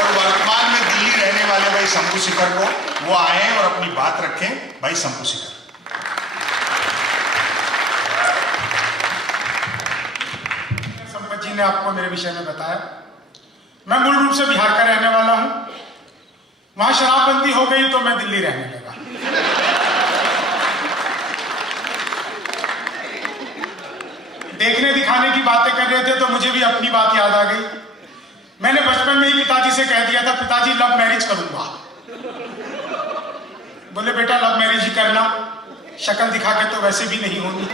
और वर्तमान में दिल्ली रहने वाले भाई शंभू शेखर को वो आए और अपनी बात रखें। भाई शंभू शेखर। संपत जी ने आपको मेरे विषय में बताया। मैं मूल रूप से बिहार का रहने वाला हूं। वहां शराबबंदी हो गई तो मैं दिल्ली रहने लगा। देखने दिखाने की बातें कर रहे थे तो मुझे भी अपनी बात याद आ गई। मैंने बचपन में ही पिताजी से कह दिया था, पिताजी लव मैरिज करूंगा। बोले बेटा लव मैरिज ही करना, शक्ल दिखा के तो वैसे भी नहीं होगी।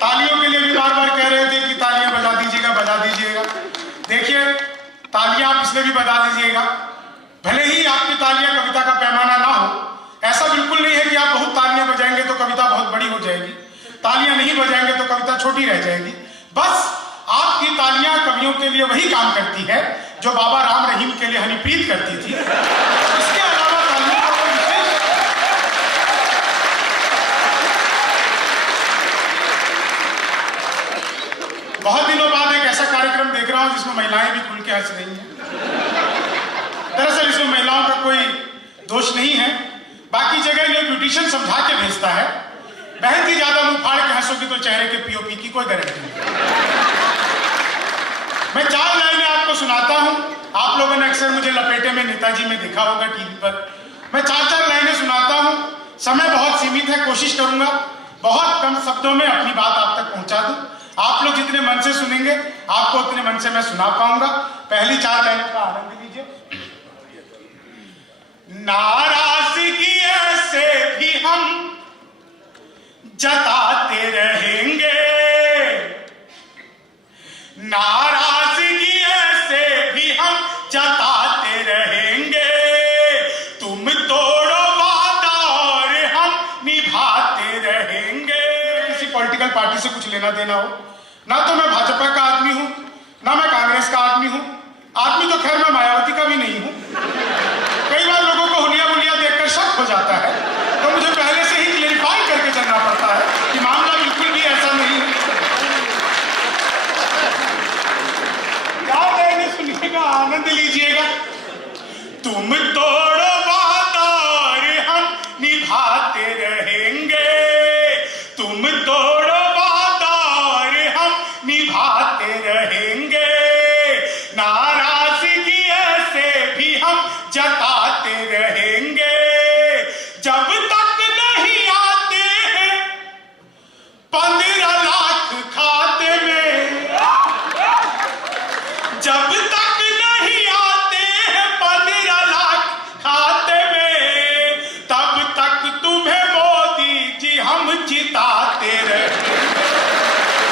तालियों के लिए भी बार बार कह रहे थे कि तालियां बजा दीजिएगा, बजा दीजिएगा। देखिए तालियां आप इसलिए भी बजा दीजिएगा, भले ही आपकी तालियां कविता का पैमाना ना हो, ऐसा बिल्कुल नहीं है कि आप बहुत तालियां बजाएंगे तो कविता बहुत बड़ी हो जाएगी, तालियां नहीं बजाएंगे तो कविता छोटी रह जाएगी। बस आपकी तालियां कवियों के लिए वही काम करती है जो बाबा राम रहीम के लिए हनीप्रीत करती थी। इसके अलावा तालियों का कोई विशेष बहुत दिनों बाद एक ऐसा कार्यक्रम देख रहा हूं जिसमें महिलाएं भी खुल के हंस रही हैं। दरअसल इसमें महिलाओं का कोई दोष नहीं है। बाकी जगह ये ब्यूटिशियन समझा के भेजता है, बहन जी ज्यादा मुंह फाड़ के हंसोगी तो चेहरे के पीओपी की कोई गारंटी नहीं। मैं 4 लाइनें आपको सुनाता हूं। आप लोगों ने अक्सर मुझे लपेटे में नेताजी में देखा होगा टीवी पर। मैं 4-4 लाइनें सुनाता हूं। समय बहुत सीमित है, कोशिश करूंगा बहुत कम शब्दों में अपनी बात आप तक पहुंचा दूं। आप लोग जितने मन से सुनेंगे आपको उतने मन से मैं सुना पाऊंगा। पहली 4 लाइनों का आनंद लीजिए। नाराजगी से भी हम जताते रहेंगे, नाराजगी से भी हम जताते रहेंगे। तुम तोड़ो वादा और हम निभाते रहेंगे। किसी पॉलिटिकल पार्टी से कुछ लेना देना हो ना, तो मैं भाजपा का आदमी हूं ना मैं कांग्रेस का आदमी हूं। आदमी तो खैर मैं मायावती का भी नहीं हूं। कई बार लोगों को हुलिया बुलिया देखकर शक हो जाता है, तो मुझे पहले से ही क्लेरिफाई करके चलना पड़ता है कि मामला बिल्कुल भी ऐसा नहीं है। क्या कहने सुनिएगा, आनंद लीजिएगा। तुम तोड़ो वादा और हम निभाते रहेंगे, तुम तोड़ो वादा और हम निभाते रहेंगे। नाराजगी से भी हम जताते रहेंगे। जब तक नहीं आते हैं 15 लाख खाते में, जब तक नहीं आते हैं 15 लाख खाते में, तब तक तुम्हें मोदी जी हम जिताते रहेंगे।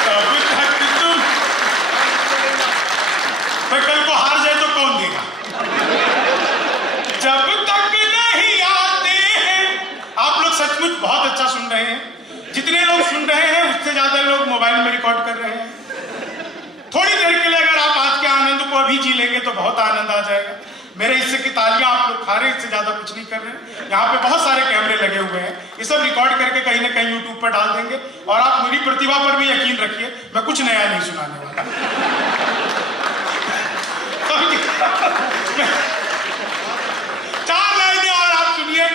तब तक तुम कल को हार जाए तो कौन देगा? जब तक नहीं आते हैं। आप लोग सचमुच बहुत अच्छा सुन रहे हैं। जितने लोग सुन रहे हैं उससे ज्यादा लोग मोबाइल में रिकॉर्ड कर रहे हैं। थोड़ी देर के लिए अगर आप आज के आनंद को अभी जी लेंगे तो बहुत आनंद आ जाएगा। मेरे हिस्से की तालियां आप लोग खा रहे हैं, इससे ज्यादा कुछ नहीं कर रहे हैं। यहाँ पे बहुत सारे कैमरे लगे हुए हैं, ये सब रिकॉर्ड करके कहीं ना कहीं यूट्यूब पर डाल देंगे। और आप मेरी प्रतिभा पर भी यकीन रखिए, मैं कुछ नया नहीं सुनाने वाला। 4 लाइनें और आप सुनिए।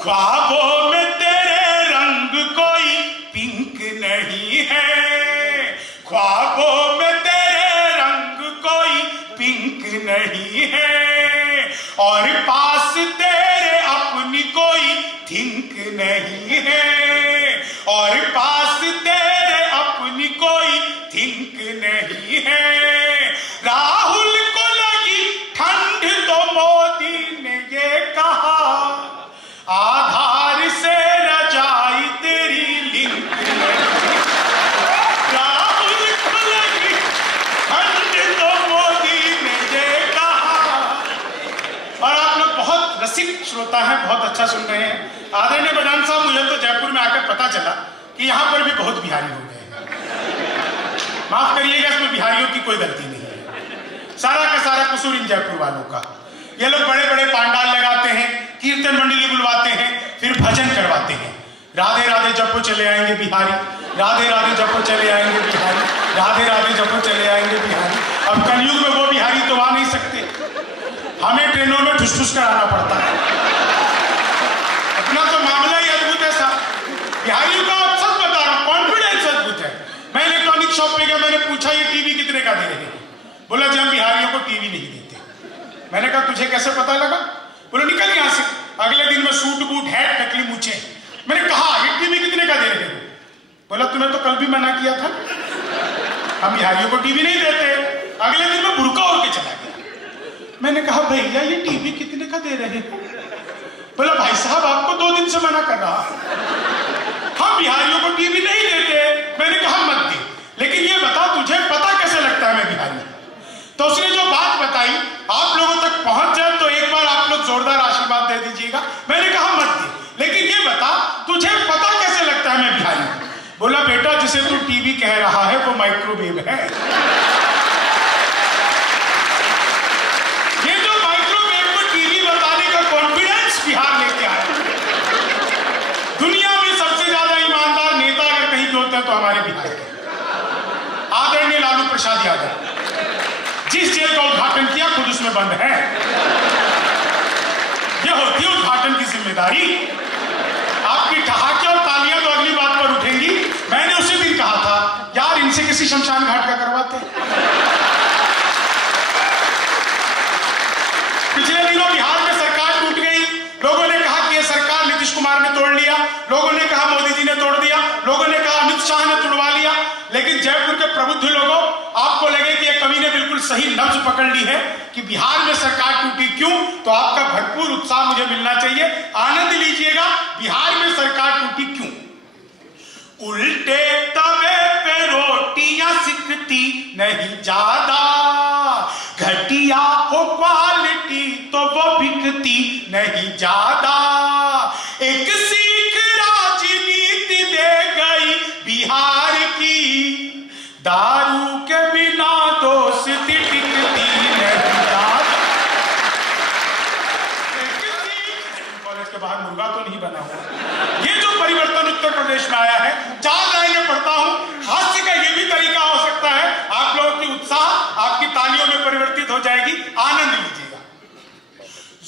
ख्वाबों में तेरे रंग कोई पिंक नहीं है, ख्वाबों में तेरे रंग कोई पिंक नहीं है, और पास तेरे अपनी कोई थिंक नहीं है, और पास तेरे अपनी कोई थिंक नहीं है। राहुल को लगी ठंड तो मोदी ने ये कहा, आधार से रजाई तेरी लिंक नहीं। राहुल को लगी ठंड तो मोदी ने ये कहा। और आप लोग बहुत रसिक श्रोता हैं, बहुत अच्छा सुन रहे हैं। आदरणीय बजान साहब, मुझे तो जयपुर में आकर पता चला कि यहाँ पर भी बहुत बिहारी हो गए हैं। माफ करिएगा, इसमें बिहारियों की कोई गलती नहीं है। सारा का सारा कसूर इन जयपुर वालों का। ये लोग बड़े बड़े पांडाल लगाते हैं, कीर्तन मंडली बुलवाते हैं, फिर भजन करवाते हैं। राधे राधे जब वो चले आएंगे बिहारी, राधे राधे जपो चले आएंगे बिहारी, राधे राधे जपो चले आएंगे बिहारी। अब कलयुग में वो बिहारी तो आ नहीं सकते, हमें ट्रेनों में ठुस ठुस कर आना पड़ता है। अपना तो मामला ही अद्भुत है साहब, बिहारियों का आप सब बता रहा हूं, कॉन्फिडेंस अद्भुत है। मैं इलेक्ट्रॉनिक शॉप पे गया, मैंने पूछा ये टीवी कितने का दे रहे हैं? बोला जी हम बिहारियों को टीवी नहीं देते। मैंने कहा तुझे कैसे पता लगा? बोले निकल यहां से। अगले दिन में सूट बूट हैट नकली मूछे। मैंने कहा ये टीवी कितने का दे रहे हो? बोला तूने तो कल भी मना किया था, हम बिहारियों को टीवी नहीं देते। अगले दिन में बुर्का ओढ़ के चला गया। मैंने कहा भैया ये टीवी कितने का दे रहे हो? बोला भाई साहब आपको 2 दिन से मना कर रहा, हम बिहारियों को टीवी नहीं देते। मैंने कहा मत दे, लेकिन ये बता तुझे पता कैसे लगता है मैं बिहारी? तो उसने जो बात बताई आप लोगों तक पहुंच जाए तो एक बार आप लोग जोरदार आशीर्वाद दे दीजिएगा। मैंने कहा मत दे, लेकिन ये बता तुझे पता कैसे लगता है मैं बिहारी? बोला बेटा जिसे तू टीवी कह रहा है वो माइक्रोवेव है। ये जो माइक्रोवेव को टीवी बताने का कॉन्फिडेंस बिहार लेके आया। दुनिया में सबसे ज्यादा ईमानदार नेता अगर कहीं के होते हैं तो हमारे बिहार के आदरणीय लालू प्रसाद यादव, जिस जेल का उद्घाटन किया खुद उसमें बंद है। यह होती है उद्घाटन की जिम्मेदारी। आपकी ठहाके और तालियां तो अगली बात पर उठेंगी। मैंने उसी दिन कहा था यार इनसे किसी शमशान घाट का करवाते। पिछले दिनों बिहार में सरकार टूट गई, लोगों ने कहा कि यह सरकार नीतीश कुमार ने तोड़ लिया, लोगों ने कहा मोदी जी ने तोड़ दिया, लोगों ने कहा अमित शाह ने तुड़वा लिया। लेकिन जयपुर के प्रबुद्ध लोगों आपको लगे कि यह कवि ने बिल्कुल सही लफ्ज पकड़ ली है कि बिहार में सरकार टूटी क्यों, तो आपका भरपूर उत्साह मुझे मिलना चाहिए। आनंद लीजिएगा बिहार में सरकार टूटी क्यों। उल्टे तवे पे रोटियां सिकती नहीं ज्यादा, घटिया हो क्वालिटी तो वो बिकती नहीं ज्यादा। एक सीख राजनीति दे गई बिहार की, दारू के बिना दोस्ती टिकती नहीं ज्यादा। कॉलेज के बाहर मुर्गा तो नहीं बना हुआ। ये जो परिवर्तन उत्तर प्रदेश में आया है, 4 लाइनें पढ़ता हूं। हास्य का ये भी तरीका हो सकता है, आप लोगों की उत्साह आपकी तालियों में परिवर्तित हो जाएगी। आनंद लीजिएगा।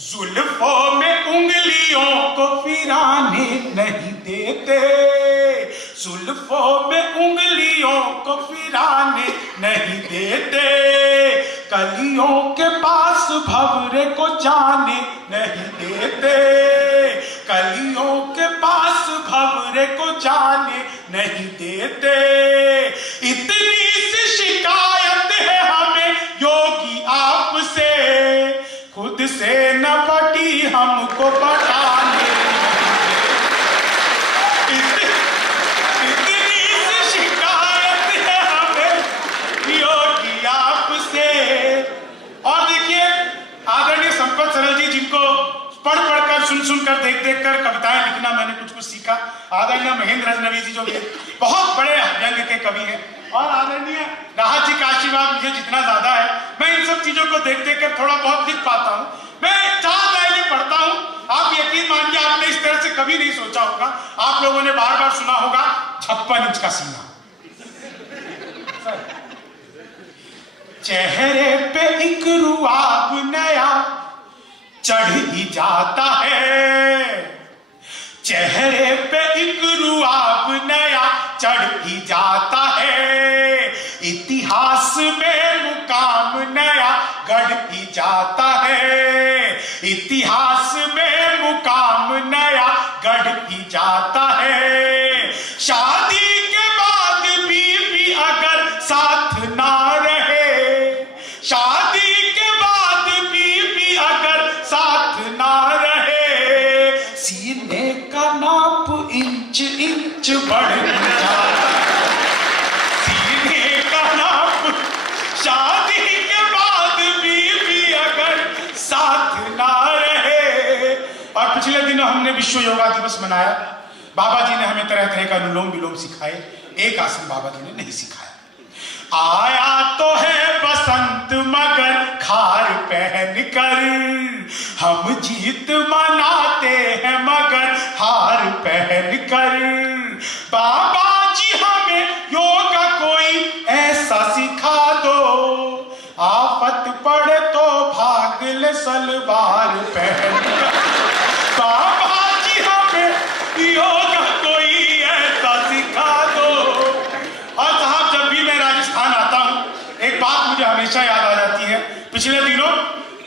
जुल्फों में उंगलियों को फिराने नहीं देते, जुल्फों में उंगलियों को फिराने नहीं देते, कलियों के पास भंवरे को जाने नहीं देते, कलियों के पास भंवरे को जाने नहीं देते। इतनी सी शिकायत है हमें योगी आपसे, खुद से न पटी हमको पटाने। इतनी सी शिकायत है हमें योगी आपसे। और देखिए आदरणीय संपत सरल जी, जिनको पढ़ पढ़कर सुन सुनकर देख देख कर कविताएं लिखना मैंने कुछ कुछ सीखा। आदरणीय महेंद्र रजनवी जी जो बहुत बड़े व्यंग्य के कवि हैं, और आदरणीय राहत जी का आशीर्वाद मुझे जितना ज्यादा है, मैं इन सब चीजों को देख देख कर थोड़ा बहुत लिख पाता हूं। मैं 4 लाइनें पढ़ता हूं, आप यकीन मानिए आपने इस तरह से कभी नहीं सोचा होगा। आप लोगों ने बार बार सुना होगा 56 इंच का सीना। चेहरे पे एक रुआब नया चढ़ ही जाता है, चेहरे पे एक रुआब नया चढ़ ही जाता है, इतिहास में मुकाम नया गढ़ ही जाता है, इतिहास में मुकाम नया गढ़ ही जाता है। शादी के बाद बीवी अगर साथ ना रहे, शादी के बाद बीवी अगर साथ ना रहे, सीने का नाप इंच इंच बढ़ जाता है, सीने का नाप। शादी के बाद बीवी अगर साथ ना रहे। और पिछले दिनों हमने विश्व योगा दिवस मनाया। बाबा जी ने हमें तरह तरह का अनुलोम विलोम सिखाए, एक आसन बाबा जी ने नहीं सिखाया। आया तो है बसंत मगर खार पहन कर, हम जीत मनाते हैं मगर हार पहन कर। बाबा जी हमें सलवार पहनकर, बाबा जी हमें योगा कोई ऐसा सिखा दो। और साहब जब भी मैं राजस्थान आता हूं एक बात मुझे हमेशा याद आ जाती है। पिछले दिनों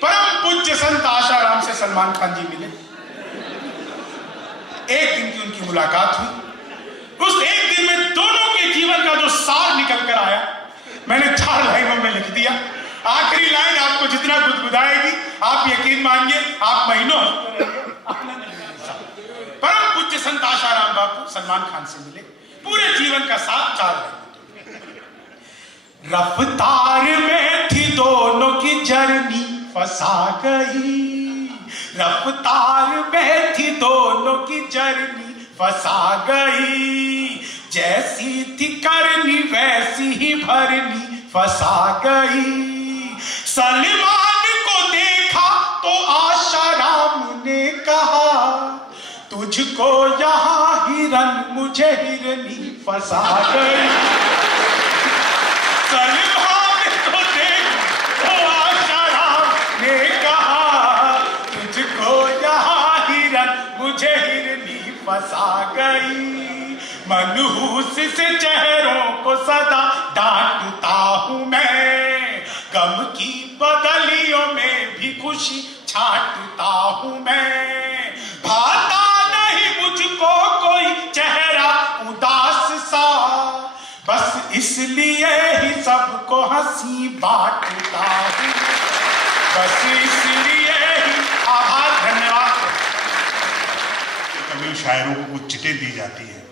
परम पूज्य संत आशाराम से सलमान खान जी मिले। एक दिन की उनकी मुलाकात हुई। उस एक दिन में दोनों के जीवन का जो सार निकल कर आया मैंने 4 लाइनों में लिख दिया। आखिरी लाइन आपको जितना गुदगुदाएगी आप यकीन मानिए आप महीनों परम पूज्य संत आशाराम बापू सलमान खान से मिले। पूरे जीवन का साथ 4 लाइन। रफ्तार में थी दोनों की जर्नी फंसा गई, रफ्तार में थी दोनों की जर्नी फंसा गई, जैसी थी करनी वैसी ही भरनी फंसा गई। सलमान को देखा तो आशाराम ने कहा, तुझको यहाँ हिरन मुझे हिरनी फंसा गई। सलमान को देखा तो आशाराम ने कहा, तुझको यहाँ हिरन मुझे हिरनी फंसा गई। मनहूस से चेहरों को सदा डांटता हूं मैं, गम की बदलियों में भी खुशी छांटता हूं मैं। भाता नहीं मुझको कोई चेहरा उदास सा, बस इसलिए ही सबको हंसी बांटता हूं, बस इसलिए ही। आभार, धन्यवाद। कभी शायरों को कुछ चिटें दी जाती है।